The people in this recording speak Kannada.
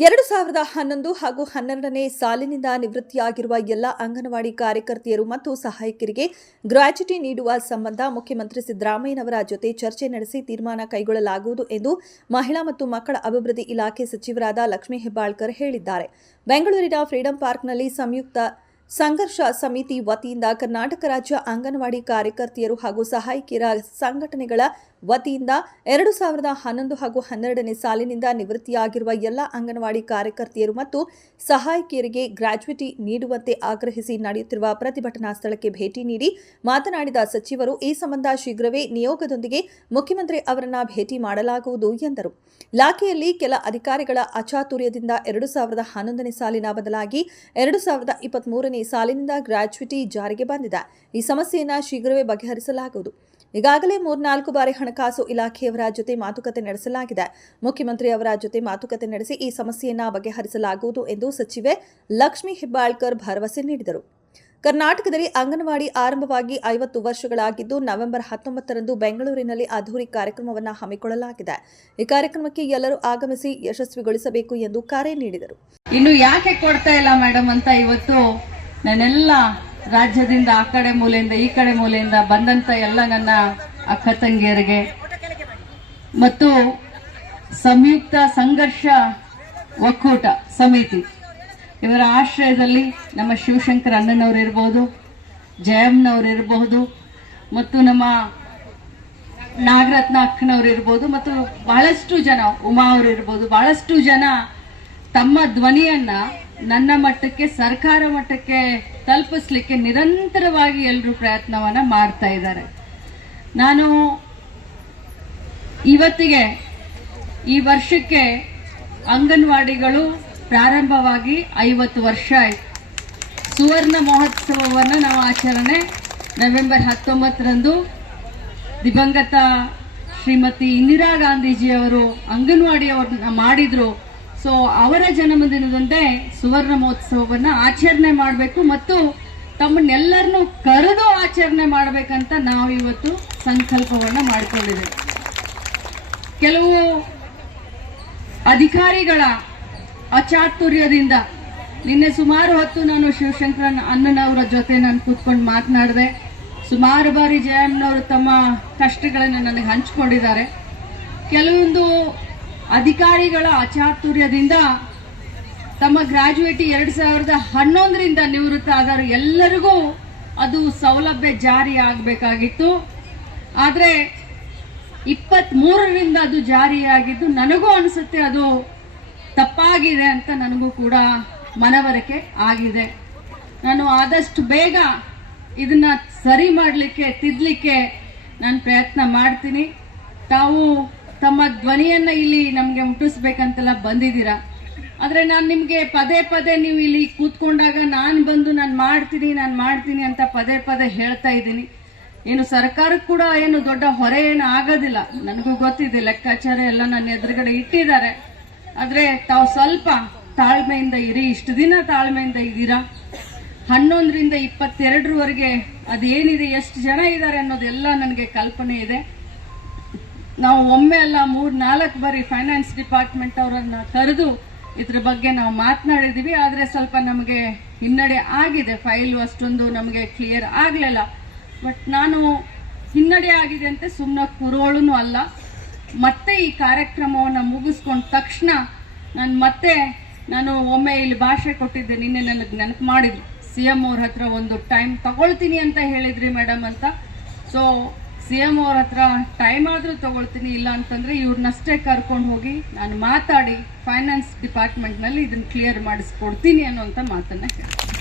2011 ಹಾಗೂ 12ನೇ ಸಾಲಿನಿಂದ ನಿವೃತ್ತಿಯಾಗಿರುವ ಎಲ್ಲ ಅಂಗನವಾಡಿ ಕಾರ್ಯಕರ್ತೆಯರು ಮತ್ತು ಸಹಾಯಕಿಯರಿಗೆ ಗ್ರಾಚ್ಯುಟಿ ನೀಡುವ ಸಂಬಂಧ ಮುಖ್ಯಮಂತ್ರಿ ಸಿದ್ದರಾಮಯ್ಯನವರ ಜೊತೆ ಚರ್ಚೆ ನಡೆಸಿ ತೀರ್ಮಾನ ಕೈಗೊಳ್ಳಲಾಗುವುದು ಎಂದು ಮಹಿಳಾ ಮತ್ತು ಮಕ್ಕಳ ಅಭಿವೃದ್ಧಿ ಇಲಾಖೆ ಸಚಿವರಾದ ಲಕ್ಷ್ಮೀ ಹೆಬ್ಬಾಳ್ಕರ್ ಹೇಳಿದ್ದಾರೆ. ಬೆಂಗಳೂರಿನ ಫ್ರೀಡಂ ಪಾರ್ಕ್ನಲ್ಲಿ ಸಂಯುಕ್ತ ಸಂಘರ್ಷ ಸಮಿತಿ ವತಿಯಿಂದ ಕರ್ನಾಟಕ ರಾಜ್ಯ ಅಂಗನವಾಡಿ ಕಾರ್ಯಕರ್ತೆಯರು ಹಾಗೂ ಸಹಾಯಕಿಯರ ಸಂಘಟನೆಗಳ ವತಿಯಿಂದ 2011 ಹಾಗೂ 12ನೇ ಸಾಲಿನಿಂದ ನಿವೃತ್ತಿಯಾಗಿರುವ ಎಲ್ಲ ಅಂಗನವಾಡಿ ಕಾರ್ಯಕರ್ತೆಯರು ಮತ್ತು ಸಹಾಯಕಿಯರಿಗೆ ಗ್ರಾಚ್ಯುಟಿ ನೀಡುವಂತೆ ಆಗ್ರಹಿಸಿ ನಡೆಯುತ್ತಿರುವ ಪ್ರತಿಭಟನಾ ಸ್ಥಳಕ್ಕೆ ಭೇಟಿ ನೀಡಿ ಮಾತನಾಡಿದ ಸಚಿವರು, ಈ ಸಂಬಂಧ ಶೀಘ್ರವೇ ನಿಯೋಗದೊಂದಿಗೆ ಮುಖ್ಯಮಂತ್ರಿ ಅವರನ್ನ ಭೇಟಿ ಮಾಡಲಾಗುವುದು ಎಂದರು. ಇಲಾಖೆಯಲ್ಲಿ ಕೆಲ ಅಧಿಕಾರಿಗಳ ಅಚಾತುರ್ಯದಿಂದ 2011ನೇ ಸಾಲಿನ ಬದಲಾಗಿ 2023ನೇ ಸಾಲಿನಿಂದ ಗ್ರಾಚ್ಯುಟಿ ಜಾರಿಗೆ ಬಂದಿದೆ. ಈ ಸಮಸ್ಯೆಯನ್ನು ಶೀಘ್ರವೇ ಬಗೆಹರಿಸಲಾಗುವುದು. ಈಗಾಗಲೇ 3-4 ಬಾರಿ ಹಣಕಾಸು ಇಲಾಖೆಯವರ ಜೊತೆ ಮಾತುಕತೆ ನಡೆಸಲಾಗಿದೆ. ಮುಖ್ಯಮಂತ್ರಿ ಅವರ ಜೊತೆ ಮಾತುಕತೆ ನಡೆಸಿ ಈ ಸಮಸ್ಯೆಯನ್ನು ಬಗೆಹರಿಸಲಾಗುವುದು ಎಂದು ಸಚಿವೆ ಲಕ್ಷ್ಮೀ ಹೆಬ್ಬಾಳ್ಕರ್ ಭರವಸೆ ನೀಡಿದರು. ಕರ್ನಾಟಕದಲ್ಲಿ ಅಂಗನವಾಡಿ ಆರಂಭವಾಗಿ 50 ವರ್ಷಗಳಾಗಿದ್ದು, ನವೆಂಬರ್ 19ರಂದು ಬೆಂಗಳೂರಿನಲ್ಲಿ ಅದ್ದೂರಿ ಕಾರ್ಯಕ್ರಮವನ್ನು ಹಮ್ಮಿಕೊಳ್ಳಲಾಗಿದೆ. ಈ ಕಾರ್ಯಕ್ರಮಕ್ಕೆ ಎಲ್ಲರೂ ಆಗಮಿಸಿ ಯಶಸ್ವಿಗೊಳಿಸಬೇಕು ಎಂದು ಕರೆ ನೀಡಿದರು. ಇನ್ನು ಯಾಕೆ ಕೊಡ್ತಾ ಇಲ್ಲ ಮೇಡಮ್ ಅಂತ ಇವತ್ತು ನಾನೆಲ್ಲ ರಾಜ್ಯದಿಂದ ಆ ಕಡೆ ಮೂಲೆಯಿಂದ ಈ ಕಡೆ ಮೂಲೆಯಿಂದ ಬಂದಂತ ಎಲ್ಲ ನನ್ನ ಅಕ್ಕ ತಂಗಿಯರಿಗೆ ಮತ್ತು ಸಂಯುಕ್ತ ಸಂಘರ್ಷ ಒಕ್ಕೂಟ ಸಮಿತಿ ಇವರ ಆಶ್ರಯದಲ್ಲಿ ನಮ್ಮ ಶಿವಶಂಕರ್ ಅಣ್ಣನವರು ಇರಬಹುದು, ಜಯಮ್ಮನವರು ಇರಬಹುದು ಮತ್ತು ನಮ್ಮ ನಾಗರತ್ನ ಅಕ್ಕನವರು ಇರಬಹುದು ಮತ್ತು ಬಹಳಷ್ಟು ಜನ, ಉಮಾ ಅವರು ಇರಬಹುದು, ಬಹಳಷ್ಟು ಜನ ತಮ್ಮ ಧ್ವನಿಯನ್ನ ನನ್ನ ಮಟ್ಟಕ್ಕೆ, ಸರ್ಕಾರ ಮಟ್ಟಕ್ಕೆ ತಲುಪಿಸ್ಲಿಕ್ಕೆ ನಿರಂತರವಾಗಿ ಎಲ್ಲರೂ ಪ್ರಯತ್ನವನ್ನ ಮಾಡ್ತಾ ಇದ್ದಾರೆ. ನಾನು ಇವತ್ತಿಗೆ ಈ ವರ್ಷಕ್ಕೆ ಅಂಗನವಾಡಿಗಳು ಪ್ರಾರಂಭವಾಗಿ 50 ವರ್ಷ ಆಯ್ತು. ಸುವರ್ಣ ಮಹೋತ್ಸವವನ್ನು ನಾವು ಆಚರಣೆ ನವೆಂಬರ್ 19ರಂದು ದಿವಂಗತ ಶ್ರೀಮತಿ ಇಂದಿರಾ ಗಾಂಧೀಜಿಯವರು ಅಂಗನವಾಡಿಯವ್ರನ್ನ ಮಾಡಿದ್ರು. ಸೊ ಅವರ ಜನ್ಮದಿನದಂತೆ ಸುವರ್ಣ ಮಹೋತ್ಸವವನ್ನ ಆಚರಣೆ ಮಾಡಬೇಕು ಮತ್ತು ತಮ್ಮನ್ನೆಲ್ಲರನ್ನು ಕರೆದು ಆಚರಣೆ ಮಾಡಬೇಕಂತ ನಾವು ಇವತ್ತು ಸಂಕಲ್ಪವನ್ನ ಮಾಡಿಕೊಂಡಿದ್ದೇವೆ. ಕೆಲವು ಅಧಿಕಾರಿಗಳ ಅಚಾತುರ್ಯದಿಂದ ನಿನ್ನೆ ಸುಮಾರು ಹೊತ್ತು ನಾನು ಶಿವಶಂಕರನ್ ಅಣ್ಣನವರ ಜೊತೆ ನಾನು ಕೂತ್ಕೊಂಡು ಮಾತನಾಡಿದೆ. ಸುಮಾರು ಬಾರಿ ಜಯಮ್ಮನವರು ತಮ್ಮ ಕಷ್ಟಗಳನ್ನು ನನಗೆ ಹಂಚಿಕೊಂಡಿದ್ದಾರೆ. ಕೆಲವೊಂದು ಅಧಿಕಾರಿಗಳ ಅಚಾತುರ್ಯದಿಂದ ತಮ್ಮ ಗ್ರಾಜ್ಯುಯೇಟಿ 2011ರಿಂದ ನಿವೃತ್ತ ಆದರೂ ಎಲ್ಲರಿಗೂ ಅದು ಸೌಲಭ್ಯ ಜಾರಿ ಆಗಬೇಕಾಗಿತ್ತು. ಆದರೆ 23ರಿಂದ ಅದು ಜಾರಿಯಾಗಿದ್ದು ನನಗೂ ಅನಿಸುತ್ತೆ ಅದು ತಪ್ಪಾಗಿದೆ ಅಂತ ನನಗೂ ಕೂಡ ಮನವರಿಕೆ ಆಗಿದೆ. ನಾನು ಆದಷ್ಟು ಬೇಗ ಇದನ್ನ ಸರಿ ಮಾಡಲಿಕ್ಕೆ, ತಿದ್ದಲಿಕ್ಕೆ ನಾನು ಪ್ರಯತ್ನ ಮಾಡ್ತೀನಿ. ತಾವು ತಮ್ಮ ಧ್ವನಿಯನ್ನ ಇಲ್ಲಿ ನಮ್ಗೆ ಮುಟ್ಟಿಸ್ಬೇಕಂತೆಲ್ಲ ಬಂದಿದ್ದೀರಾ. ಆದ್ರೆ ನಾನು ನಿಮ್ಗೆ ಪದೇ ಪದೇ ನೀವು ಇಲ್ಲಿ ಕೂತ್ಕೊಂಡಾಗ ನಾನು ಬಂದು ನಾನು ಮಾಡ್ತೀನಿ ಅಂತ ಪದೇ ಪದೇ ಹೇಳ್ತಾ ಇದ್ದೀನಿ. ಏನು ಸರ್ಕಾರಕ್ಕೆ ಕೂಡ ಏನು ದೊಡ್ಡ ಹೊರೆ ಏನು ಆಗೋದಿಲ್ಲ, ನನಗೂ ಗೊತ್ತಿದೆ, ಲೆಕ್ಕಾಚಾರ ಎಲ್ಲ ನನ್ನ ಎದುರುಗಡೆ ಇಟ್ಟಿದ್ದಾರೆ. ಆದ್ರೆ ತಾವು ಸ್ವಲ್ಪ ತಾಳ್ಮೆಯಿಂದ ಇರಿ. ಇಷ್ಟು ದಿನ ತಾಳ್ಮೆಯಿಂದ ಇದ್ದೀರಾ. 11ರಿಂದ 22ರವರೆಗೆ ಅದೇನಿದೆ, ಎಷ್ಟು ಜನ ಇದ್ದಾರೆ ಅನ್ನೋದೆಲ್ಲ ನನಗೆ ಕಲ್ಪನೆ ಇದೆ. ನಾವು ಒಮ್ಮೆ ಅಲ್ಲ 3-4 ಬಾರಿ ಫೈನಾನ್ಸ್ ಡಿಪಾರ್ಟ್ಮೆಂಟ್ ಅವರನ್ನ ಕರೆದು ಇದ್ರ ಬಗ್ಗೆ ನಾವು ಮಾತನಾಡಿದೀವಿ. ಆದ್ರೆ ಸ್ವಲ್ಪ ನಮಗೆ ಹಿನ್ನಡೆ ಆಗಿದೆ. ಫೈಲ್ ಅಷ್ಟೊಂದು ನಮಗೆ ಕ್ಲಿಯರ್ ಆಗ್ಲಿಲ್ಲ. ಬಟ್ ನಾನು ಹಿನ್ನಡೆ ಆಗಿದೆ ಅಂತ ಸುಮ್ಮನೆ ಕೂರೋಳು ಅಲ್ಲ. ಮತ್ತೆ ಈ ಕಾರ್ಯಕ್ರಮವನ್ನು ಮುಗಿಸ್ಕೊಂಡ ತಕ್ಷಣ ನಾನು ಒಮ್ಮೆ ಇಲ್ಲಿ ಭಾಷೆ ಕೊಟ್ಟಿದ್ದೆ. ನಿನ್ನೆ ನನಗೆ ನೆನಪು ಮಾಡಿದ್ರು, CM ಅವ್ರ ಹತ್ರ ಒಂದು ಟೈಮ್ ತಗೊಳ್ತೀನಿ ಅಂತ ಹೇಳಿದ್ರಿ ಮೇಡಮ್ ಅಂತ. ಸೊ CM ಅವ್ರ ಹತ್ರ ಟೈಮ್ ಆದ್ರೂ ತಗೊಳ್ತೀನಿ, ಇಲ್ಲ ಅಂತಂದ್ರೆ ಇವ್ರನ್ನಷ್ಟೇ ಕರ್ಕೊಂಡು ಹೋಗಿ ನಾನು ಮಾತಾಡಿ ಫೈನಾನ್ಸ್ ಡಿಪಾರ್ಟ್ಮೆಂಟ್ ನಲ್ಲಿ ಇದನ್ನ ಕ್ಲಿಯರ್ ಮಾಡಿಸ್ಕೊಡ್ತೀನಿ ಅನ್ನುವಂತ ಮಾತನ್ನ ಹೇಳ್ತೀನಿ.